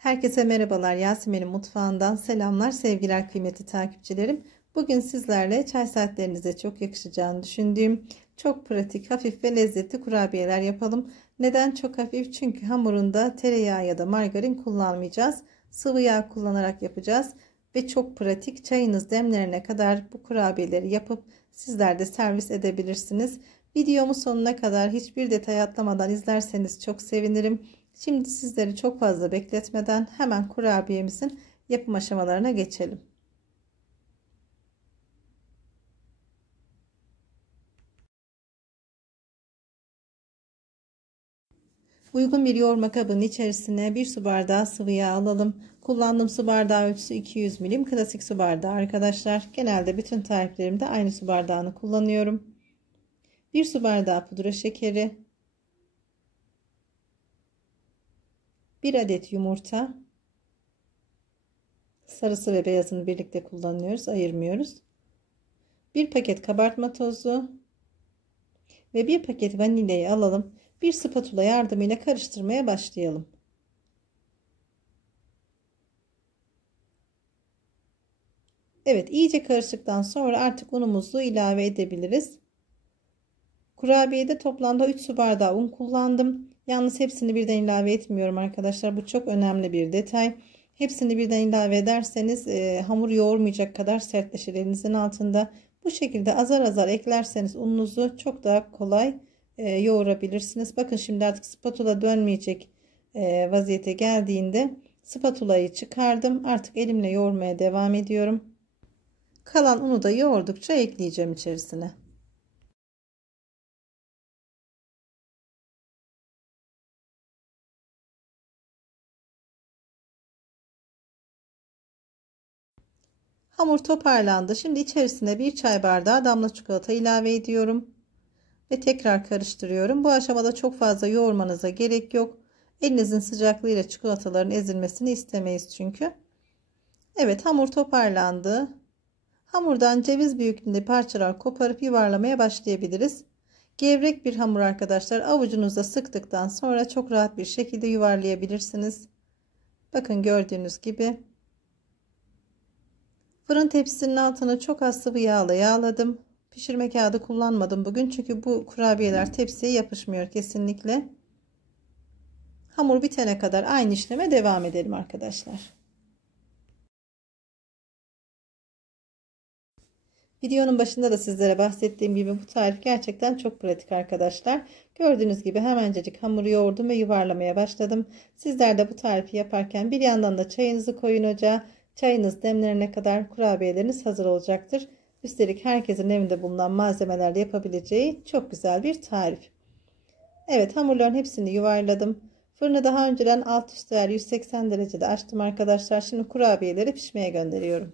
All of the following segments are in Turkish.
Herkese merhabalar. Yasemin'in mutfağından selamlar, sevgiler kıymetli takipçilerim. Bugün sizlerle çay saatlerinize çok yakışacağını düşündüğüm çok pratik, hafif ve lezzetli kurabiyeler yapalım. Neden çok hafif? Çünkü hamurunda tereyağı ya da margarin kullanmayacağız. Sıvı yağ kullanarak yapacağız ve çok pratik. Çayınız demlerine kadar bu kurabiyeleri yapıp sizler de servis edebilirsiniz. Videomu sonuna kadar hiçbir detay atlamadan izlerseniz çok sevinirim. Şimdi sizleri çok fazla bekletmeden hemen kurabiyemizin yapım aşamalarına geçelim. Uygun bir yoğurma kabının içerisine 1 su bardağı sıvı yağ alalım. Kullandığım su bardağı ölçüsü 200 milim, klasik su bardağı arkadaşlar. Genelde bütün tariflerimde aynı su bardağını kullanıyorum. 1 su bardağı pudra şekeri, 1 adet yumurta, sarısı ve beyazını birlikte kullanıyoruz, ayırmıyoruz. 1 paket kabartma tozu ve 1 paket vanilyayı alalım. Bir spatula yardımıyla karıştırmaya başlayalım. Evet, iyice karıştıktan sonra artık unumuzu ilave edebiliriz. Kurabiyede toplamda 3 su bardağı un kullandım. Yalnız hepsini birden ilave etmiyorum arkadaşlar. Bu çok önemli bir detay. Hepsini birden ilave ederseniz hamur yoğurmayacak kadar sertleşir elinizin altında. Bu şekilde azar azar eklerseniz ununuzu çok daha kolay yoğurabilirsiniz. Bakın şimdi artık spatula dönmeyecek vaziyete geldiğinde spatulayı çıkardım. Artık elimle yoğurmaya devam ediyorum. Kalan unu da yoğurdukça ekleyeceğim içerisine. Hamur toparlandı. Şimdi içerisine 1 çay bardağı damla çikolata ilave ediyorum. Ve tekrar karıştırıyorum. Bu aşamada çok fazla yoğurmanıza gerek yok. Elinizin sıcaklığıyla çikolataların ezilmesini istemeyiz çünkü. Evet, hamur toparlandı. Hamurdan ceviz büyüklüğünde parçalar koparıp yuvarlamaya başlayabiliriz. Gevrek bir hamur arkadaşlar. Avucunuzda sıktıktan sonra çok rahat bir şekilde yuvarlayabilirsiniz. Bakın gördüğünüz gibi. Fırın tepsisinin altını çok az sıvı yağla yağladım. Pişirme kağıdı kullanmadım bugün çünkü bu kurabiyeler tepsiye yapışmıyor kesinlikle. Hamur bitene kadar aynı işleme devam edelim arkadaşlar. Videonun başında da sizlere bahsettiğim gibi bu tarif gerçekten çok pratik arkadaşlar. Gördüğünüz gibi hemencecik hamuru yoğurdum ve yuvarlamaya başladım. Sizler de bu tarifi yaparken bir yandan da çayınızı koyun ocağa. Çayınız demlerine kadar kurabiyeleriniz hazır olacaktır. Üstelik herkesin evinde bulunan malzemelerle yapabileceği çok güzel bir tarif. Evet, hamurların hepsini yuvarladım. Fırını daha önceden alt üst ayar 180 derecede açtım arkadaşlar. Şimdi kurabiyeleri pişmeye gönderiyorum.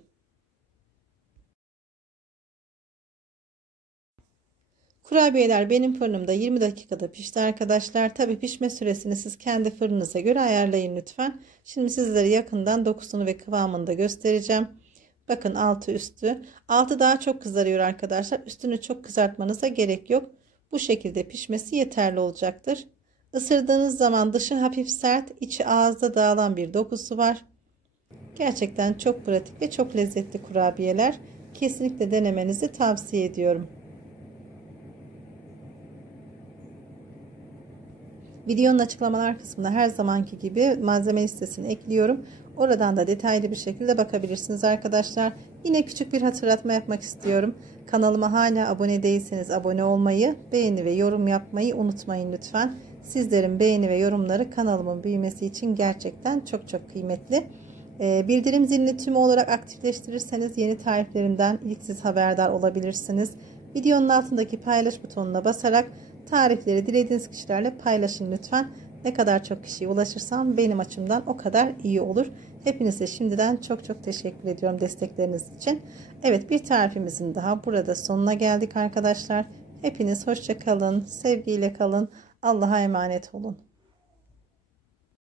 Kurabiyeler benim fırınımda 20 dakikada pişti arkadaşlar. Tabi pişme süresini siz kendi fırınınıza göre ayarlayın lütfen. Şimdi sizlere yakından dokusunu ve kıvamını da göstereceğim. Bakın altı üstü. Altı daha çok kızarıyor arkadaşlar. Üstünü çok kızartmanıza gerek yok. Bu şekilde pişmesi yeterli olacaktır. Isırdığınız zaman dışı hafif sert, içi ağızda dağılan bir dokusu var. Gerçekten çok pratik ve çok lezzetli kurabiyeler. Kesinlikle denemenizi tavsiye ediyorum. Videonun açıklamalar kısmına her zamanki gibi malzeme listesini ekliyorum. Oradan da detaylı bir şekilde bakabilirsiniz arkadaşlar. Yine küçük bir hatırlatma yapmak istiyorum. Kanalıma hala abone değilseniz abone olmayı, beğeni ve yorum yapmayı unutmayın lütfen. Sizlerin beğeni ve yorumları kanalımın büyümesi için gerçekten çok çok kıymetli. Bildirim zilini tüm olarak aktifleştirirseniz yeni tariflerimden ilk siz haberdar olabilirsiniz. Videonun altındaki paylaş butonuna basarak tarifleri dilediğiniz kişilerle paylaşın lütfen. Ne kadar çok kişiye ulaşırsam benim açımdan o kadar iyi olur. Hepinize şimdiden çok çok teşekkür ediyorum destekleriniz için. Evet, bir tarifimizin daha burada sonuna geldik arkadaşlar. Hepiniz hoşça kalın, sevgiyle kalın. Allah'a emanet olun.